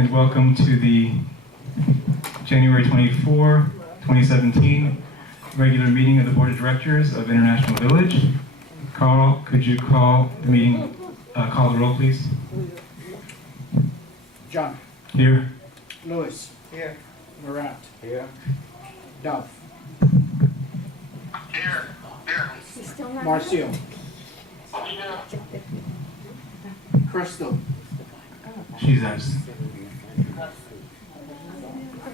and welcome to the January 24, 2017 regular meeting of the Board of Directors of International Village. Carl, could you call the meeting, call the roll, please? John. Here. Lewis. Here. Morant. Here. Duff. Here. Here. Marcio. Crystal. She's absent.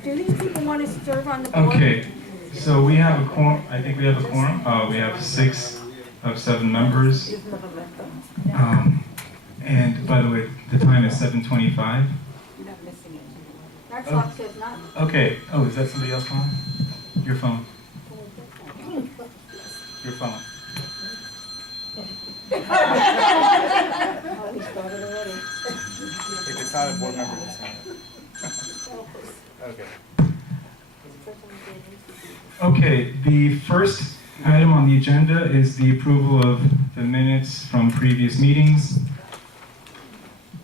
Do these people want to serve on the board? Okay, so we have a quorum. I think we have a quorum. We have 6 of 7 members. And by the way, the time is 7:25. Our clock says not. Okay. Oh, is that somebody else calling? Your phone. Your phone. Oh, he started already. If it's not a board member, it's not. Okay. Okay, the first item on the agenda is the approval of the minutes from previous meetings.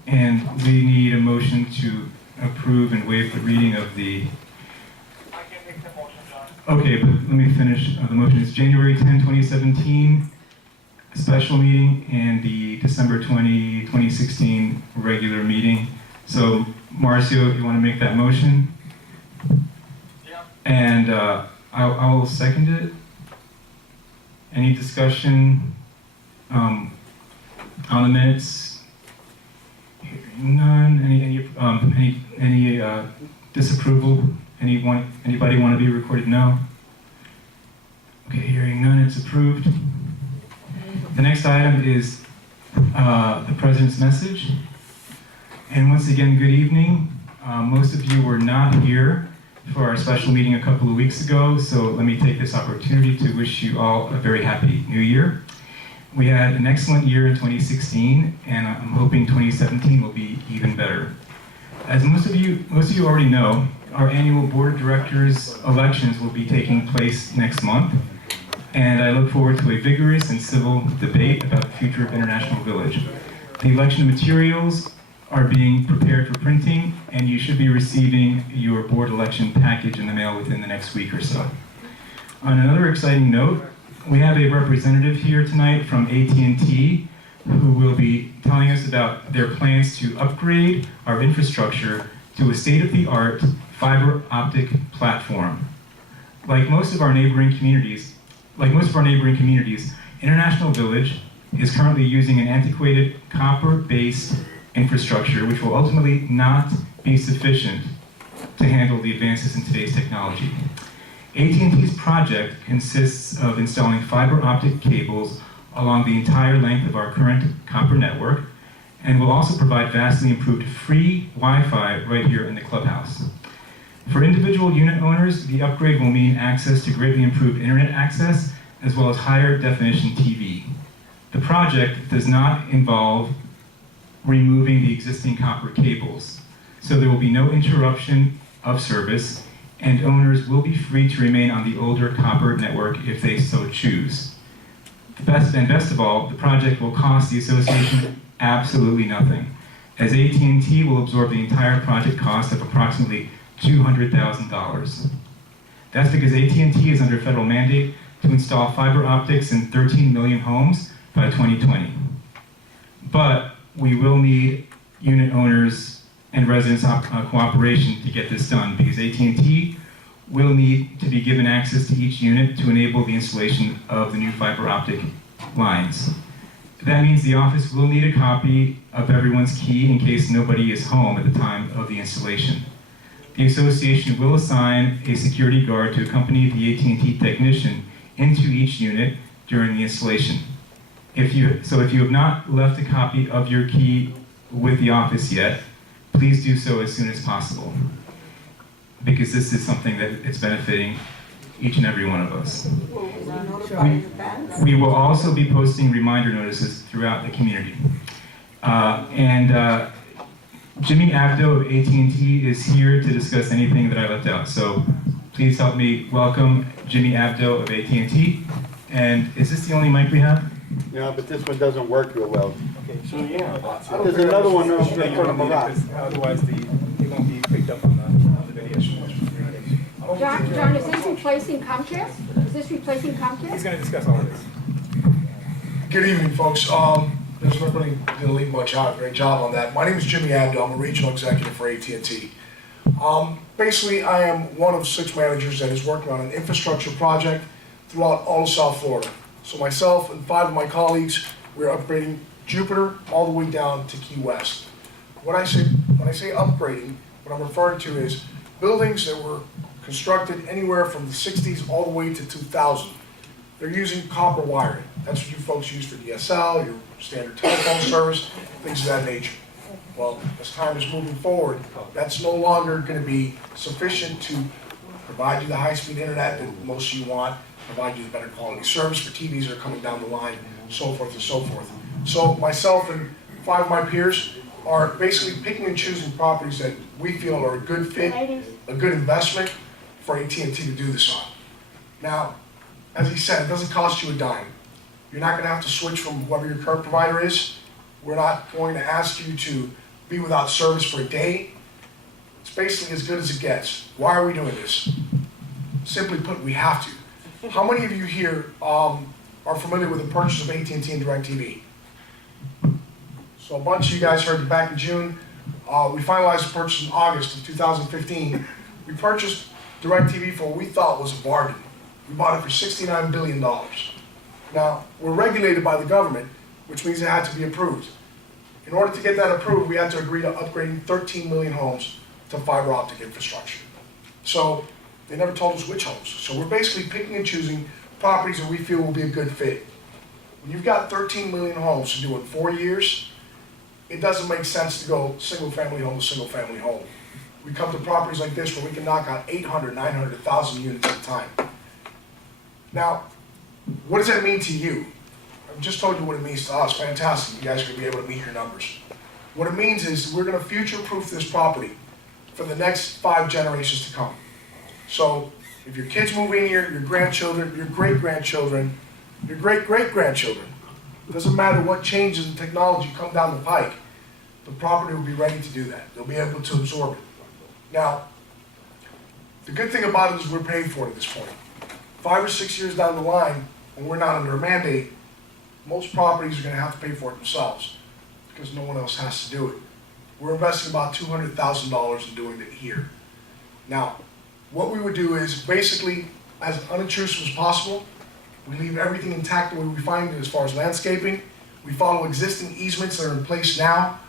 And we need a motion to approve and waive the reading of the... I can make the motion, John. Okay, but let me finish. The motion is January 10, 2017 special meeting and the December 20, 2016 regular meeting. So, Marcio, if you want to make that motion? Yeah. And I will second it. Any discussion on the minutes? Hearing none. Any disapproval? Anybody want to be recorded? No. Okay, hearing none. It's approved. The next item is the President's message. And once again, good evening. Most of you were not here for our special meeting a couple of weeks ago, so let me take this opportunity to wish you all a very happy new year. We had an excellent year in 2016, and I'm hoping 2017 will be even better. As most of you already know, our annual Board of Directors elections will be taking place next month, and I look forward to a vigorous and civil debate about the future of International Village. The election materials are being prepared for printing, and you should be receiving your board election package in the mail within the next week or so. On another exciting note, we have a representative here tonight from AT&T who will be telling us about their plans to upgrade our infrastructure to a state-of-the-art fiber optic platform. Like most of our neighboring communities, International Village is currently using an antiquated copper-based infrastructure which will ultimately not be sufficient to handle the advances in today's technology. AT&T's project consists of installing fiber optic cables along the entire length of our current copper network and will also provide vastly improved free Wi-Fi right here in the clubhouse. For individual unit owners, the upgrade will mean access to greatly improved internet access as well as higher definition TV. The project does not involve removing the existing copper cables, so there will be no interruption of service, and owners will be free to remain on the older copper network if they so choose. Best of all, the project will cost the association absolutely nothing, as AT&T will absorb the entire project cost of approximately $200,000. That's because AT&T is under federal mandate to install fiber optics in 13 million homes by 2020. But we will need unit owners and residents' cooperation to get this done, because AT&T will need to be given access to each unit to enable the installation of the new fiber optic lines. That means the office will need a copy of everyone's key in case nobody is home at the time of the installation. The association will assign a security guard to accompany the AT&T technician into each unit during the installation. If you have not left a copy of your key with the office yet, please do so as soon as possible, because this is something that is benefiting each and every one of us. We will also be posting reminder notices throughout the community. Jimmy Abdo of AT&T is here to discuss anything that I left out. So please help me welcome Jimmy Abdo of AT&T. And is this the only mic we have? Yeah, but this one doesn't work real well. Okay, so yeah. There's another one Yeah, for the Marat. otherwise, they won't picked up on the video. John, is this replacing Comcast? Is this replacing He's Comcast? gonna discuss all of this. Good evening, folks. There's nobody didn't leave much out. Great job on that. My name is Jimmy Abdo. I'm a regional executive for AT&T. Basically, I am one of 6 managers that is working on an infrastructure project throughout all of South Florida. So myself and 5 of my colleagues, we're upgrading Jupiter all the way down to Key West. When I say upgrading, what I'm referring to is buildings that were constructed anywhere from the 60s all the way to 2000. They're using copper wiring. That's what you folks use for DSL, your standard telephone service, things of that nature. Well, as time is moving forward, that's no longer going to be sufficient to provide you the high-speed internet that most of you want, provide you the better quality service for TVs that are coming down the line, so forth and so forth. So myself and 5 of my peers are basically picking and choosing properties that we feel are a good fit, a good investment for AT&T to do this on. Now, as he said, it doesn't cost you a dime. You're not going to have to switch from whoever your current provider is. We're not going to ask you to be without service for a day. It's basically as good as it gets. Why are we doing this? Simply put, we have to. How many of you here are familiar with the purchase of AT&T and DirecTV? So a bunch of you guys heard that back in June. We finalized the purchase in August of 2015. We purchased DirecTV for what we thought was a bargain. We bought it for $69 billion. Now, we're regulated by the government, which means it had to be approved. In order to get that approved, we had to agree to upgrading 13 million homes to fiber optic infrastructure. So they never told us which homes. So we're basically picking and choosing properties that we feel will be a good fit. When you've got 13 million homes to do in 4 years, it doesn't make sense to go single family home to single family home. We come to properties like this where we can knock out 800, 900, 1,000 units at a time. Now, what does that mean to you? I've just told you what it means to us. Fantastic. You guys are going to be able to meet your numbers. What it means is we're going to future-proof this property for the next 5 generations to come. So if your kids move in here, your grandchildren, your great-grandchildren, your great-great-grandchildren, it doesn't matter what changes in technology come down the pike, the property will be ready to do that. They'll be able to absorb it. Now, the good thing about it is we're paid for it at this point. 5 or 6 years down the line, when we're not under a mandate, most properties are going to have to pay for it themselves because no one else has to do it. We're investing about $200,000 in doing it here. Now, what we would do is basically, as unintrusive as possible, we leave everything intact the way we find it as far as landscaping. We follow existing easements that are in place now,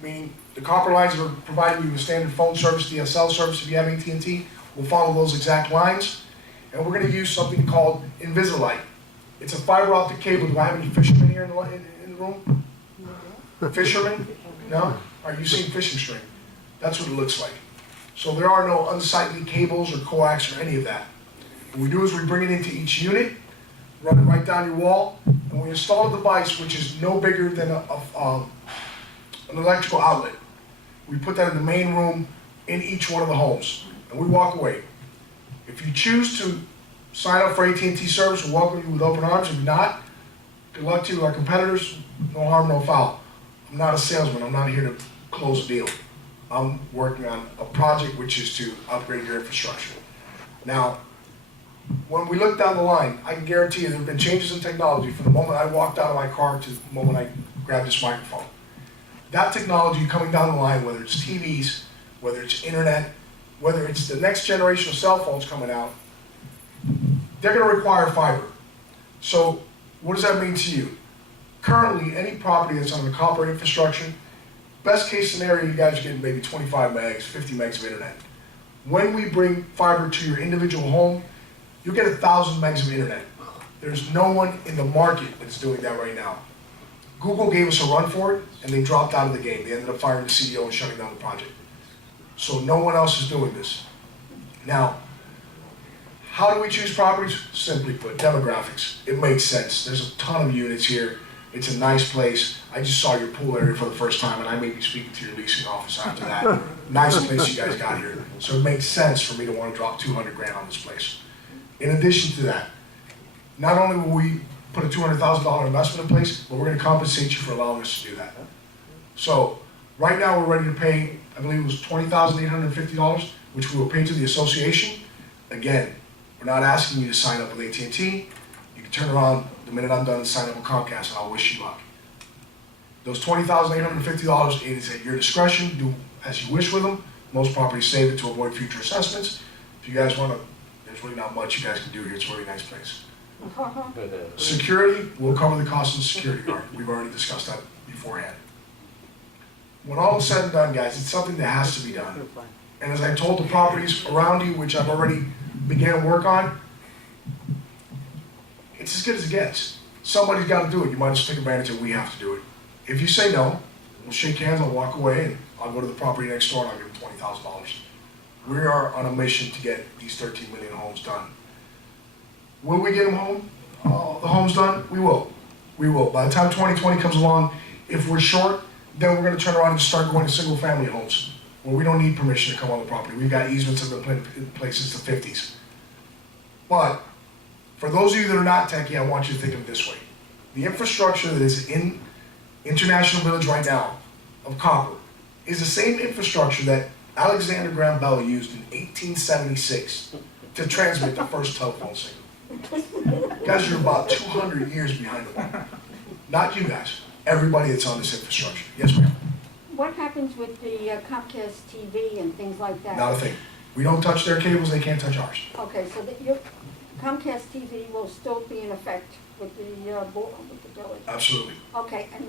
meaning the copper lines that are providing you with standard phone service, DSL service if you have AT&T, we'll follow those exact lines. And we're going to use something called Invisalite. It's a fiber optic cable. Do I have any fishermen here in the room? Fishermen? No? Are you seeing fishing string? That's what it looks like. So there are no unsightly cables or coax or any of that. What we do is we bring it into each unit, run it right down your wall, and we install a device which is no bigger than an electrical outlet. We put that in the main room in each one of the homes, and we walk away. If you choose to sign up for AT&T service, we'll welcome you with open arms. If not, good luck to you. Our competitors, no harm, no foul. I'm not a salesman. I'm not here to close a deal. I'm working on a project which is to upgrade your infrastructure. Now, when we look down the line, I can guarantee you there have been changes in technology from the moment I walked out of my car to the moment I grabbed this microphone. That technology coming down the line, whether it's TVs, whether it's internet, whether it's the next generation of cell phones coming out, they're going to require fiber. So what does that mean to you? Currently, any property that's on the copper infrastructure, best case scenario, you guys are getting maybe 25 megs, 50 megs of internet. When we bring fiber to your individual home, you'll get 1,000 megs of internet. There's no one in the market that's doing that right now. Google gave us a run for it, and they dropped out of the game. They ended up firing the CEO and shutting down the project. So no one else is doing this. Now, how do we choose properties? Simply put, demographics. It makes sense. There's a ton of units here. It's a nice place. I just saw your pool area for the first time, and I may be speaking to your leasing office after that. Nice place you guys got here. So it makes sense for me to want to drop 200 grand on this place. In addition to that, not only will we put a $200,000 investment in place, but we're going to compensate you for allowing us to do that. So right now we're ready to pay I believe it was $20,850, which we will pay to the association. Again, we're not asking you to sign up with AT&T. You can turn around the minute I'm done and sign up with Comcast, and I'll wish you luck. Those $20,850, it is at your discretion. Do as you wish with them. Most properties save it to avoid future assessments. If you guys want to, there's really not much you guys can do here. It's a really nice place. Security, we'll cover the cost of the security guard. We've already discussed that beforehand. When all is said and done, guys, it's something that has to be done. And as I told the properties around you, which I've already began work on, it's as good as it gets. Somebody's got to do it. You might as well take advantage of it. We have to do it. If you say no, we'll shake hands, I'll walk away, and I'll go to the property next door and I'll give them $20,000. We are on a mission to get these 13 million homes done. Will we get them home? The homes done? We will. We will. By the time 2020 comes along, if we're short, then we're going to turn around and start going to single-family homes where we don't need permission to come on the property. We've got easements that have been put in place since the 50s. But for those of you that are not techie, I want you to think of it this way. The infrastructure that is in International Village right now of copper is the same infrastructure that Alexander Graham Bell used in 1876 to transmit the first telephone signal. You guys are about 200 years behind the ball. Not you guys, everybody that's on this infrastructure. Yes, ma'am? What happens with the Comcast TV and things like that? Not a thing. We don't touch their cables, they can't touch ours. Okay, so that your Comcast TV will still be in effect with the village? Absolutely. Okay, and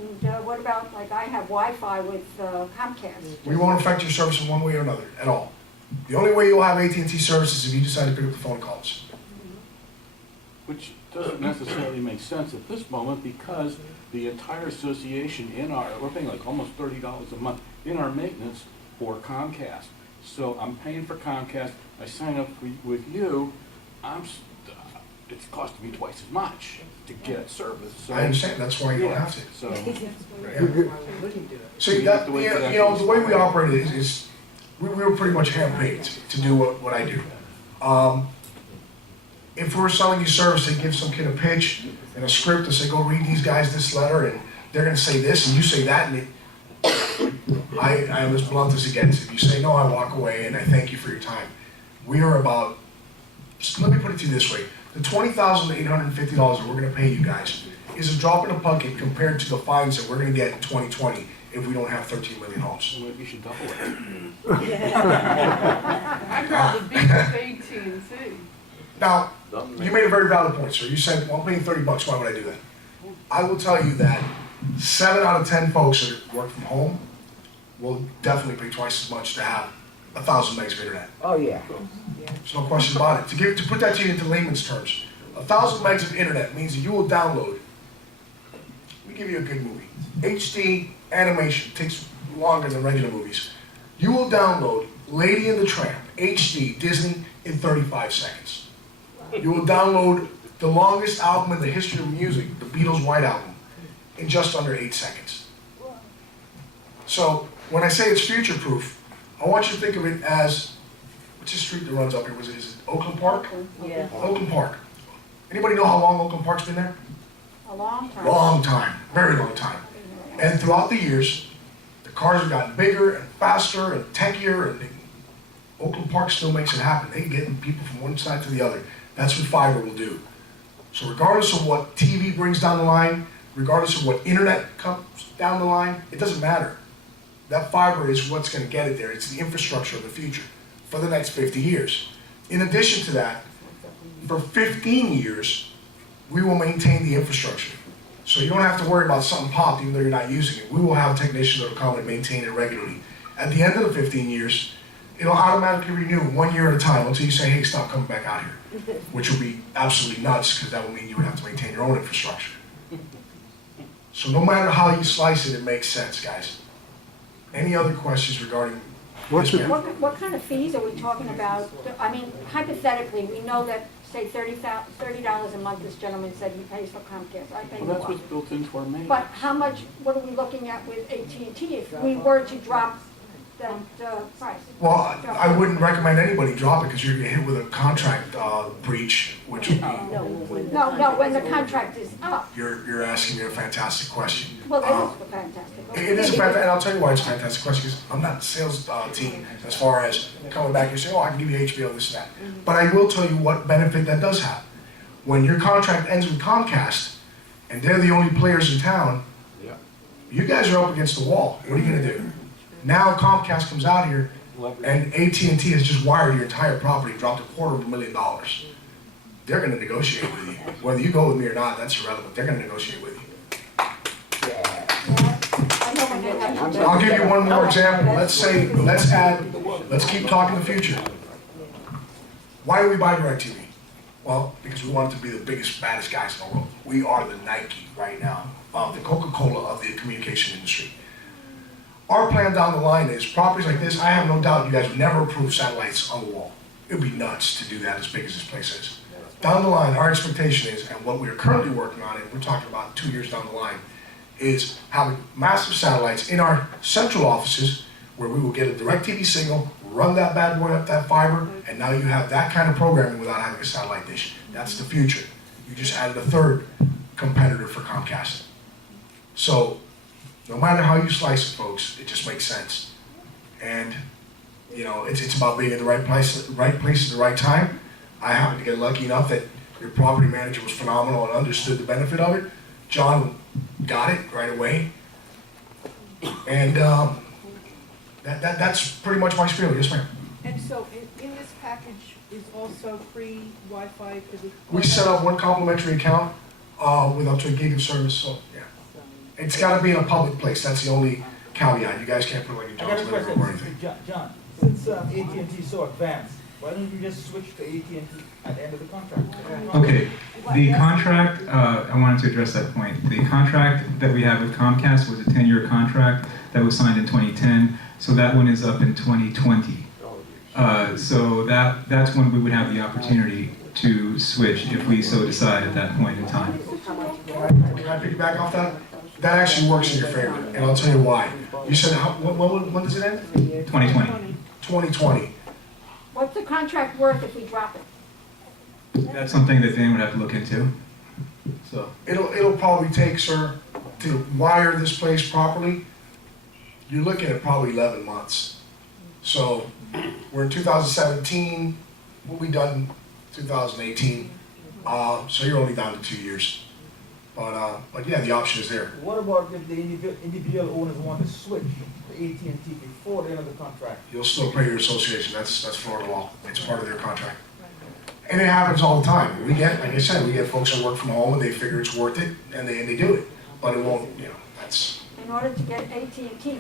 what about, like, I have Wi-Fi with Comcast. We won't affect your service in one way or another, at all. The only way you'll have AT&T service is if you decide to pick up the phone calls. Which doesn't necessarily make sense at this moment because the entire association we're paying like almost $30 a month in our maintenance for Comcast. So I'm paying for Comcast, I sign up with you, it's costing me twice as much to get service. So, I understand, that's why you don't have to. So, See, that, you know, the way we operate is we were pretty much handpicked to do what I do. If we're selling you service, they give some kid a pitch and a script and say, go read these guys this letter, and they're going to say this, and you say that, and I am as blunt as it gets. If you say no, I walk away, and I thank you for your time. We are about, let me put it to you this way, the $20,850 that we're going to pay you guys is a drop in the bucket compared to the fines that we're going to get in 2020 if we don't have 13 million homes. so maybe you should double it. I'd rather be with AT&T. Now, you made a very valid point, sir. You said, well, I'm paying $30, why would I do that? I will tell you that 7 out of 10 folks that work from home will definitely pay twice as much to have 1,000 megs of internet. Oh, yeah. There's no question about it. To put that to you into layman's terms, 1,000 megs of internet means that you will download, let me give you a good movie. HD animation takes longer than regular movies. You will download Lady and the Tramp, HD, Disney, in 35 seconds. You will download the longest album in the history of music, the Beatles' White Album, in just under 8 seconds. So, when I say it's future-proof, I want you to think of it as, what's the street that runs up here? Is it Oakland Park? Yeah. Oakland Park. Anybody know how long Oakland Park's been there? A long time. Long time, very long time. And throughout the years, the cars have gotten bigger and faster and techier, and Oakland Park still makes it happen. They can get people from one side to the other. That's what fiber will do. So regardless of what TV brings down the line, regardless of what internet comes down the line, it doesn't matter. That fiber is what's going to get it there. It's the infrastructure of the future for the next 50 years. In addition to that, for 15 years, we will maintain the infrastructure. So you don't have to worry about something popped even though you're not using it. We will have technicians that will come and maintain it regularly. At the end of the 15 years, it'll automatically renew 1 year at a time until you say, hey, stop coming back out here, which will be absolutely nuts because that would mean you would have to maintain your own infrastructure. So no matter how you slice it, it makes sense, guys. Any other questions regarding What's this, the- ma'am? What kind of fees are we talking about? I mean, hypothetically, we know that, say, $30 a month, this gentleman said he pays for Comcast. I pay Well, that's more. what's built into our maintenance. But how much, what are we looking at with AT&T if we were to drop that price? Well, I wouldn't recommend anybody drop it because you're going to get hit with a contract breach, which would be, No, when the contract is up. you're asking me a fantastic question. Well, that is fantastic. It is a fantastic, and I'll tell you why it's a fantastic question, because I'm not in the sales team as far as coming back and saying, oh, I can give you HBO, this and that. But I will tell you what benefit that does have. When your contract ends with Comcast, and they're the only players in town, Yeah. you guys are up against the wall. What are you gonna do? Now Comcast comes out here, and AT&T has just wired your entire property, dropped $250,000. They're gonna negotiate with you. Whether you go with me or not, that's irrelevant. They're gonna negotiate with you. I know when they have to- I'll give you one more example. Let's keep talking the future. Why do we buy DirecTV? Well, because we want it to be the biggest, baddest guys in the world. We are the Nike right now, the Coca-Cola of the communication industry. Our plan down the line is properties like this, I have no doubt you guys would never approve satellites on the wall. It would be nuts to do that as big as this place is. Down the line, our expectation is, and what we are currently working on, and we're talking about 2 years down the line, is having massive satellites in our central offices where we will get a DirecTV signal, run that bad boy up that fiber, and now you have that kind of programming without having a satellite dish. That's the future. You just added a third competitor for Comcast. So, no matter how you slice it, folks, it just makes sense. And, you know, it's about being at the right place at the right time. I happened to get lucky enough that your property manager was phenomenal and understood the benefit of it. John got it right away. And that's pretty much my spiel. Yes, ma'am. And so in this package is also free Wi-Fi for the. We set up one complimentary account with up to a gig of service, so yeah. It's gotta be in a public place. That's the only caveat. You guys can't put it like in I got a John's living room or anything. question, John, since AT&T is so advanced, why don't you just switch to AT&T at the end of the contract? Okay, the contract, I wanted to address that point. The contract that we have with Comcast was a 10-year contract that was signed in 2010, so that one is up in 2020. So that's when we would have the opportunity to switch if we so decide at that point in time. Can I piggyback off that? That actually works in your favor, and I'll tell you why. You said, when does it end? 2020. 2020. What's the contract worth if we drop it? That's something that Dan would have to look into. So, It'll probably take, sir, to wire this place properly, you're looking at probably 11 months. So, we're in 2017, we'll be done 2018, so you're only down to 2 years. But yeah, the option is there. What about if the individual owners want to switch to AT&T before the end of the contract? You'll still pay your association, that's Florida law, it's part of their contract. And it happens all the time. We get, like I said, we get folks that work from home and they figure it's worth it, and they do it. But it won't, you know, that's, In order to get AT&T,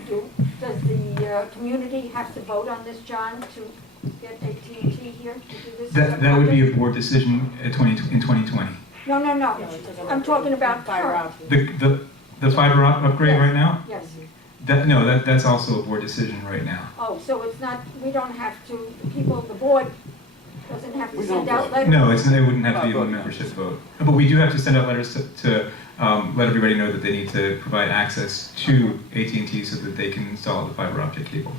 does the community have to vote on this, John, to get AT&T here to do this? that would be a board decision in 2020. No. I'm talking about fiber. The fiber upgrade right now? Yes. That's also a board decision right now. Oh, so it's not, we don't have to, the board doesn't have to We send don't out vote. letters? No, it wouldn't have to be a membership vote. But we do have to send out letters to let everybody know that they need to provide access to AT&T so that they can install the fiber optic cable.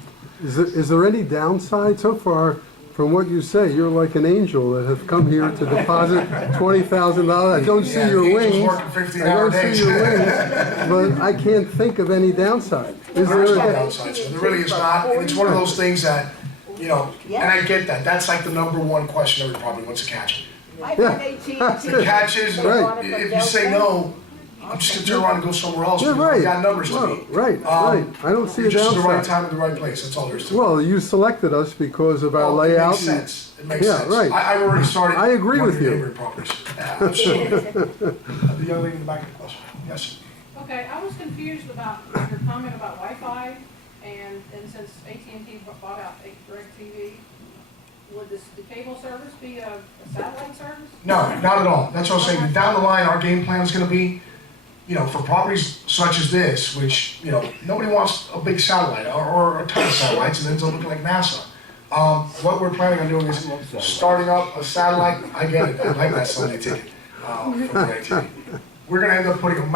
Is there any downside so far? From what you say, you're like an angel that has come here to deposit $20,000. I don't see yeah, your the angel's wings. working 15 I hour don't days. see your wings, but I can't think of any downside. Is There is no there? downside, so there really is not, and it's one of those things that, you know, and I get that, that's like the #1 question everybody probably wants to catch. Yeah. The catch is, Right. if you say no, I'm just gonna turn around and go somewhere else, Yeah, because right. I got numbers to Well, meet. right. I don't see a You're just at the right downside. time at the right place, that's all there is to it. Well, you selected us because of our Well, layout. It makes and- sense, it makes Yeah, sense. right. I've already started. I agree one of with your you. neighboring properties. The young lady in the back of the bus, yes. Okay, I was confused about your comment about Wi-Fi, and since AT&T bought out DirecTV, would the cable service be a satellite service? No, not at all. That's what I'm saying. Down the line, our game plan is gonna be, you know, for properties such as this, which, you know, nobody wants a big satellite or a ton of satellites and ends up looking like NASA. What we're planning on doing is starting up a satellite. I get it. I like that Sunday ticket from DirecTV. We're gonna end up putting a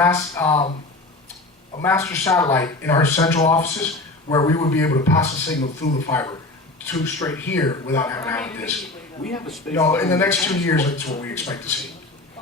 master satellite in our central offices where we would be able to pass the signal through the fiber to straight here without having to have this. We have a space. No, in the next 2 years, that's what we expect to see.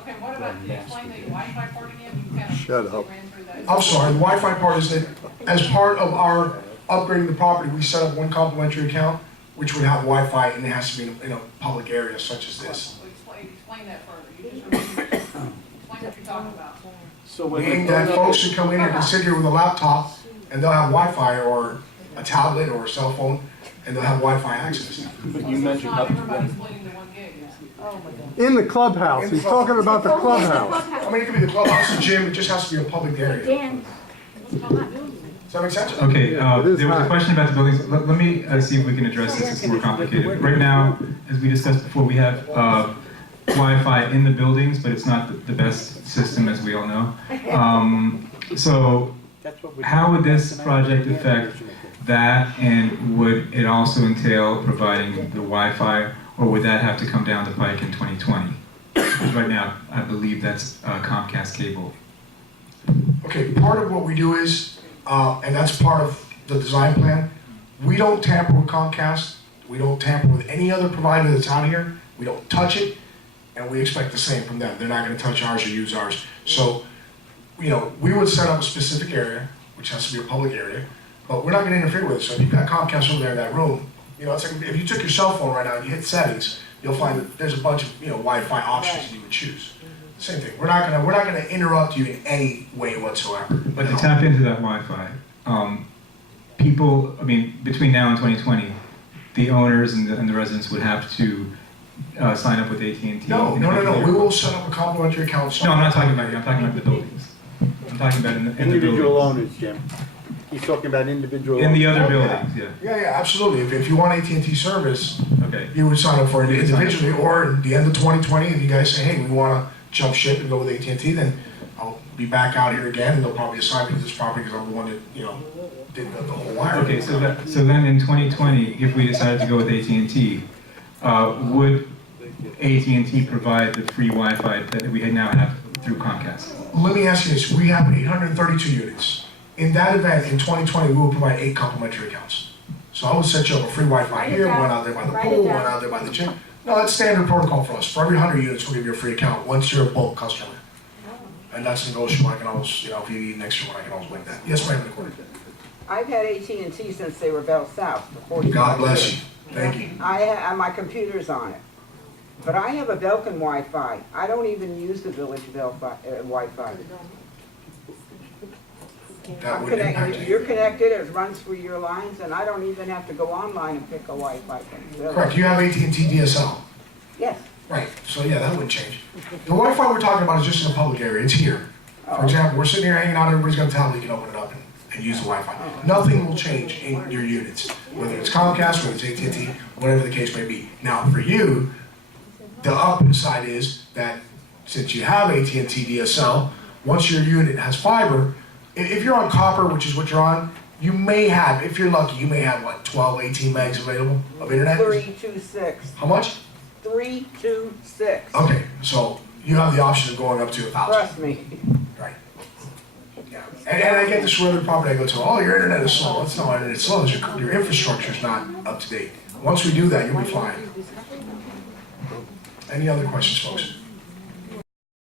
Okay, what about, can you explain the Wi-Fi part again? You kind of Shut up. ran through that. I'm sorry, the Wi-Fi part is that as part of our upgrading the property, we set up one complimentary account, which would have Wi-Fi, and it has to be in a public area such as this. Well, explain that further. You just explain what you're talking about. So when Meaning that folks can come in and can sit here with a laptop, and they'll have Wi-Fi or a tablet or a cell phone, and they'll have Wi-Fi access. But you So mentioned it's not up to everybody splitting to 1 gig, is it? In the clubhouse, he's talking about the clubhouse. I mean, it could be the clubhouse, the gym, it just has to be a public area. Dan, Does that make sense? Okay, It is there was a hot. question about the buildings. Let me see if we can address this. It's more complicated. Right now, as we discussed before, we have Wi-Fi in the buildings, but it's not the best system, as we all know. So how would this project affect that, and would it also entail providing the Wi-Fi, or would that have to come down the pike in 2020? Because right now, I believe that's Comcast cable. Okay, part of what we do is, and that's part of the design plan, we don't tamper with Comcast, we don't tamper with any other provider that's out here, we don't touch it, and we expect the same from them. They're not gonna touch ours or use ours. So, you know, we would set up a specific area, which has to be a public area, but we're not gonna interfere with it. So if you've got Comcast over there in that room, you know, it's like if you took your cell phone right now and you hit settings, you'll find that there's a bunch of, you know, Wi-Fi options that you would choose. Same thing, we're not gonna interrupt you in any way whatsoever. But to tap into that Wi-Fi, people, I mean, between now and 2020, the owners and the residents would have to sign up with AT&T. No, we will set up a complimentary account. No, I'm not talking about you, I'm talking about the buildings. I'm talking about in the Individual buildings. owners, Jim. He's talking about individual In the owners. other buildings, yeah. Yeah, absolutely. If you want AT&T service, Okay. you would sign up for it individually, or at the end of 2020, if you guys say, hey, we want to jump ship and go with AT&T, then I'll be back out here again, and they'll probably assign me to this property because I'm the one that, you know, did the whole wire. Okay, so then in 2020, if we decided to go with AT&T, would AT&T provide the free Wi-Fi that we now have through Comcast? Let me ask you this. We have 832 units. In that event, in 2020, we will provide 8 complimentary accounts. So I will set you up a free Wi-Fi Write it here, down. one out there by the Write it pool, down. one out there by the gym. No, that's standard protocol for us. For every 100 units, we'll give you a free account once you're a bulk customer. And that's negotiable. I can always, you know, if you need an extra one, I can always win that. Yes, ma'am, Nicole. I've had AT&T since they were Bell South for 45 God bless years. you. Thank you. My computer's on it. But I have a Belkin Wi-Fi. I don't even use the Village Wi-Fi. That I'm would impact connected, you. you're connected, it runs through your lines, and I don't even have to go online and pick a Wi-Fi from the Village. Correct. You have AT&T DSL. Yes. Right. So yeah, that wouldn't change. The Wi-Fi we're talking about is just in a public area. It's here. For Oh. example, we're sitting here hanging out, everybody's got a tablet, you can open it up and use the Wi-Fi. Nothing will change in your units, whether it's Comcast, whether it's AT&T, whatever the case may be. Now, for you, the upside is that since you have AT&T DSL, once your unit has fiber, if you're on copper, which is what you're on, you may have, if you're lucky, you may have, what, 12, 18 megs available of internet? 326. How much? 326. Okay, so you have the option of going up to 1,000. Trust me. Right. Yeah. And I get this from other property, I go to, oh, your internet is slow. It's not internet slow, it's your infrastructure's not up to date. Once we do that, you'll be fine. Any other questions, folks?